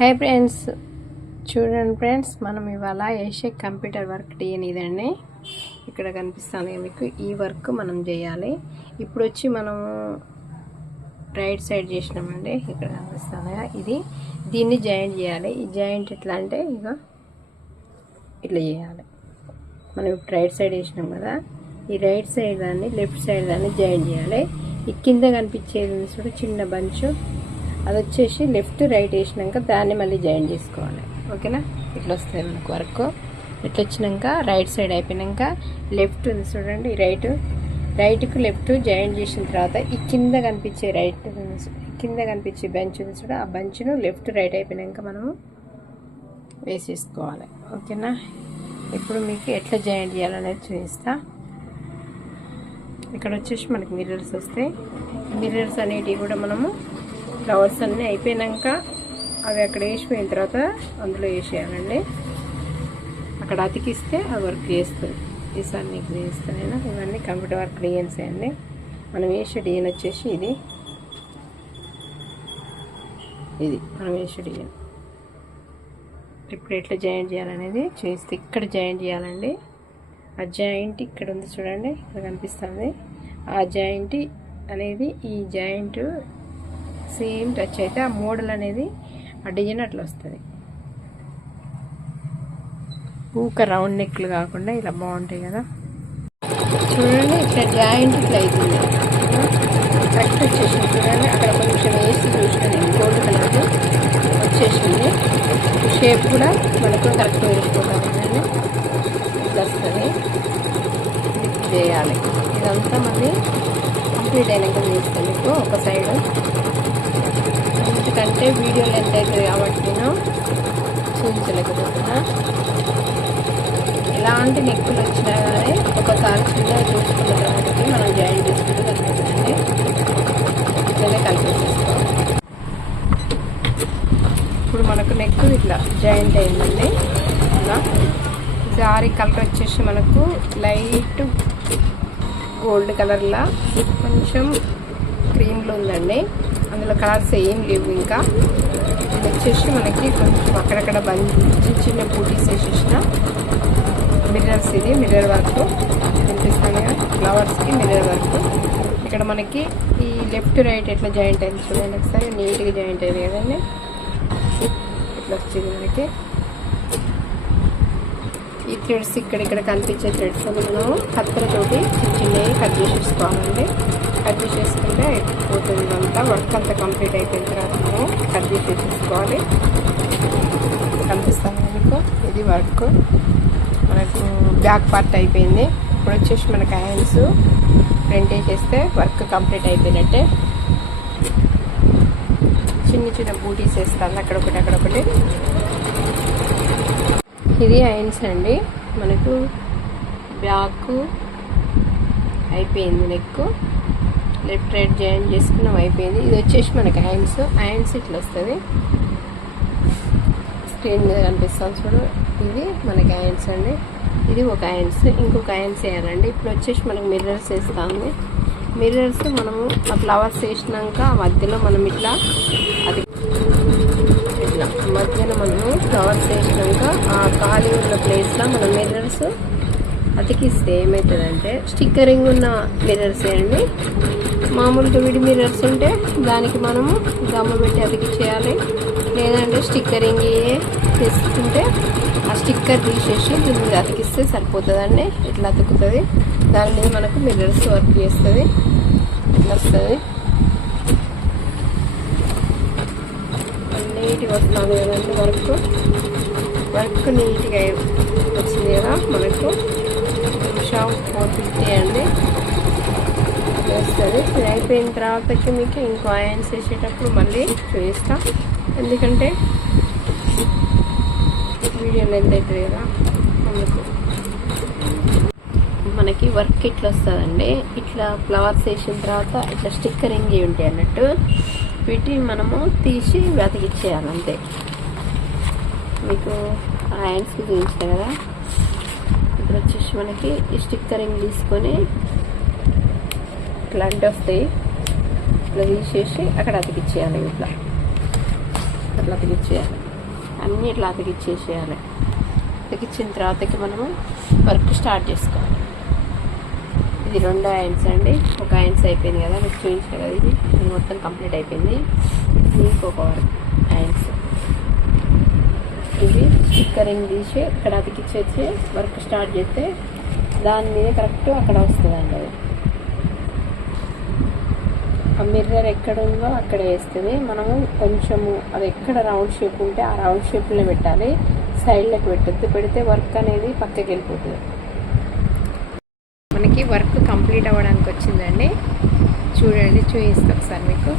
Hi friends, చూడండి friends, మనం ఇవాళ వేసే కంప్యూటర్ వర్క్ డిజైన్ ఇదండి. ఇక్కడ కనిపిస్తుంది మీకు. ఈ వర్క్ మనం చేయాలి. ఇప్పుడు వచ్చి మనము రైట్ సైడ్ చేసినామండి. ఇక్కడ కనిపిస్తుంది ఇది. దీన్ని జాయింట్ చేయాలి. ఈ జాయింట్ ఎట్లా అంటే ఇక ఇట్లా చేయాలి. మనం ఇప్పుడు రైట్ సైడ్ వేసినాం కదా, ఈ రైట్ సైడ్ దాన్ని లెఫ్ట్ సైడ్ దాన్ని జాయింట్ చేయాలి. ఈ కింద కనిపించేది చూడు చిన్న బంచు, అది వచ్చేసి లెఫ్ట్ రైట్ వేసినాక దాన్ని మళ్ళీ జాయిన్ చేసుకోవాలి. ఓకేనా? ఇట్లా వస్తుంది మనకు వర్క్. ఇట్లా వచ్చినాక రైట్ సైడ్ అయిపోయినాక లెఫ్ట్ ఉంది చూడండి, రైట్కు లెఫ్ట్ జాయిన్ చేసిన తర్వాత ఈ కింద కనిపించే కింద కనిపించే బంచ్ ఉంది చూడ, ఆ బంచ్ను లెఫ్ట్ రైట్ అయిపోయినాక మనము వేసేసుకోవాలి. ఓకేనా? ఇప్పుడు మీకు ఎట్లా జాయిన్ చేయాలనేది చూపిస్తా. ఇక్కడ వచ్చేసి మనకి మిర్రర్స్ వస్తాయి. మిర్రర్స్ అనేటివి కూడా మనము ఫ్లవర్స్ అన్నీ అయిపోయినాక అవి అక్కడ వేసిపోయిన తర్వాత అందులో వేసేయాలండి. అక్కడ అతికిస్తే ఆ వర్క్ చేస్తుంది. ఈసారి నీకు చేస్తాను నేను. ఇవన్నీ కంప్యూటర్ వర్క్ డిజైన్స్ అండి. మనం వేసే డిజైన్ వచ్చేసి ఇది మనం వేసే డిజైన్. ఇప్పుడు ఎట్లా జాయింట్ చేయాలనేది చూస్తే ఇక్కడ జాయింట్ చేయాలండి. ఆ జాయింట్ ఇక్కడ ఉంది చూడండి, ఇక్కడ కనిపిస్తుంది. ఆ జాయింట్ అనేది ఈ జాయింట్ సేమ్ టచ్ అయితే ఆ మోడల్ అనేది ఆ డిజైన్ అట్లా వస్తుంది. ఊక రౌండ్ నెక్లు కాకుండా ఇలా బాగుంటాయి కదా. చూడండి, ఇట్లా జాయింట్ ఇట్లా అవుతుంది. కరెక్ట్ వచ్చేసింది చూడండి. అక్కడ కొంచెం వేసి చూసినా గోల్డ్ కలర్ వచ్చేసింది. షేప్ కూడా మనకు కరెక్ట్ వేసుకోవాలండి. ఇట్లా వస్తుంది. చేయాలి ఇదంతా మళ్ళీ కంప్లీట్ అయినాక చేస్తాను మీకు ఒక సైడ్. ఎందుకంటే వీడియో లెంత్ అవుతుంది కాబట్టి నేను చూపించలేకపోతున్నా. ఎలాంటి నెక్కులు వచ్చినా కానీ ఒకసారి చిన్నగా చూసుకున్న తర్వాత మనం జాయిన్ చేసుకుంటే కనిపిస్తుంది. ఇట్లనే కలిపేసేసుకోవాలి. ఇప్పుడు మనకు నెక్ ఇట్లా జాయింట్ అయిందండి. ఇలా సారీ కలర్ వచ్చేసి మనకు లైట్ గోల్డ్ కలర్లా కొంచెం క్రీమ్లో ఉందండి. అందులో కలర్స్ ఏం లేవు. ఇంకా ఇది వచ్చేసి మనకి కొంచెం అక్కడక్కడ చిన్న చిన్న బూటీస్ వేసేసిన మిర్రర్స్. ఇది మిర్రర్ వర్క్ కనిపిస్తాను కదా, ఫ్లవర్స్కి మిర్రర్ వర్క్. ఇక్కడ మనకి ఈ లెఫ్ట్ రైట్ ఎట్లా జాయింట్ అయింది చూడండి ఒకసారి. నీట్గా జాయింట్ అయింది కదండి. ఇట్లా వచ్చింది మనకి. ఈ థ్రెడ్స్ ఇక్కడ కనిపించే థ్రెడ్స్ మనం కత్తెరతోటి చిన్నవి కట్ చేసేసుకోవాలండి. కట్ చేసేసుకుంటే పోతుంది అంతా. వర్క్ అంతా కంప్లీట్ అయిపోయిన తర్వాత మనం కట్ చేసేసుకోవాలి. కనిపిస్తాను మీకు. ఇది వర్క్ మనకు బ్యాక్ పార్ట్ అయిపోయింది. ఇప్పుడు వచ్చేసి మనకి హ్యాండ్స్ ఫ్రంట్ వేసేస్తే వర్క్ కంప్లీట్ అయిపోయినట్టే. చిన్న చిన్న బూటీస్ వేస్తాను అక్కడొకటి. ఇది హ్యాండ్స్ అండి. మనకు బ్యాక్ అయిపోయింది, నెక్ లెఫ్ట్ రైట్ జాయిన్ చేసుకున్నాం అయిపోయింది. ఇది వచ్చేసి మనకి హ్యాండ్స్ ఇట్లా వస్తుంది. స్క్రీన్ మీద కనిపిస్తాను చూడు, ఇది మనకి హ్యాండ్స్ అండి. ఇది ఒక హ్యాండ్స్, ఇంకొక హ్యాండ్స్ వేయాలండి. ఇప్పుడు వచ్చేసి మనకి మిర్రర్స్ వేస్తుంది. మిర్రర్స్ మనము ఆ ఫ్లవర్స్ వేసినాక మధ్యలో మనం ఇట్లా మధ్యలో మనము ఫ్లవర్స్ వేసినాక ఆ ఖాళీ ఉన్న ప్లేస్లో మనం మిర్రర్స్ అతికిస్తే ఏమవుతుందంటే స్టిక్కరింగ్ ఉన్న మిర్రర్స్ వేయండి. మామూలుగా విడి మిర్రర్స్ ఉంటే దానికి మనము గమ్మ పెట్టి అతికిచ్చేయాలి. లేదంటే స్టిక్కరింగ్ తెస్తుంటే ఆ స్టిక్కర్ తీసేసి దీని మీద అతికిస్తే సరిపోతుందండి. ఇట్లా అతుకుతుంది. దాని మీద మనకు మిర్రర్స్ వర్క్ చేస్తుంది. ఇట్లా వస్తుంది. నీట్గా వస్తుంది కదండి వర్క్ నీట్గా వచ్చింది కదా. మనకు షాప్ 450 అండి వేస్తుంది. ఇది అయిపోయిన తర్వాతకి మీకు ఇంకో హ్యాండ్స్ వేసేటప్పుడు మళ్ళీ చూపిస్తా. ఎందుకంటే వీడియో లెంత్ అవుతుంది కదా అందుకు. మనకి వర్క్ ఇట్లా వస్తుందండి. ఇట్లా ఫ్లవర్స్ వేసిన తర్వాత ఇట్లా స్టిక్కరింగ్ ఉంటాయి అన్నట్టు. వీటిని మనము తీసి అతికిచ్చేయాలి అంతే. మీకు హ్యాండ్స్కి చూపించాను కదా. ఇప్పుడు వచ్చేసి మనకి ఈ స్టిక్కరింగ్ తీసుకొని ఇట్లా అంటే వస్తాయి. ఇట్లా తీసేసి అక్కడ అతికిచ్చేయాలి. ఇట్లా అట్లా అతికిచ్చేయాలి. అన్నీ ఇట్లా అతికిచ్చేసేయాలి. అతికిచ్చిన తర్వాతకి మనము వర్క్ స్టార్ట్ చేసుకోవాలి. ఇది 2 ఐన్స్ అండి. ఒక ఐన్స్ అయిపోయింది కదా, మీకు చూపించిన కదా, ఇది మొత్తం కంప్లీట్ అయిపోయింది. ఇంకొక వర్క్ ఐన్స్, ఇది స్టిక్కరింగ్ తీసి ఇక్కడ అతికిచ్చేసి వర్క్ స్టార్ట్ చేస్తే దాని మీద కరెక్ట్ అక్కడ వస్తుందండి. అది ఆ మిర్రర్ ఎక్కడ ఉందో అక్కడ వేస్తుంది. మనము కొంచెము అది ఎక్కడ రౌండ్ షేప్ ఉంటే ఆ రౌండ్ షేప్లో పెట్టాలి, సైడ్లోకి పెట్టద్దు. పెడితే వర్క్ అనేది పక్కకి వెళ్ళిపోతుంది. మనకి వర్క్ కంప్లీట్ అవ్వడానికి వచ్చిందండి. చూడండి, చూపిస్తాను ఒకసారి మీకు.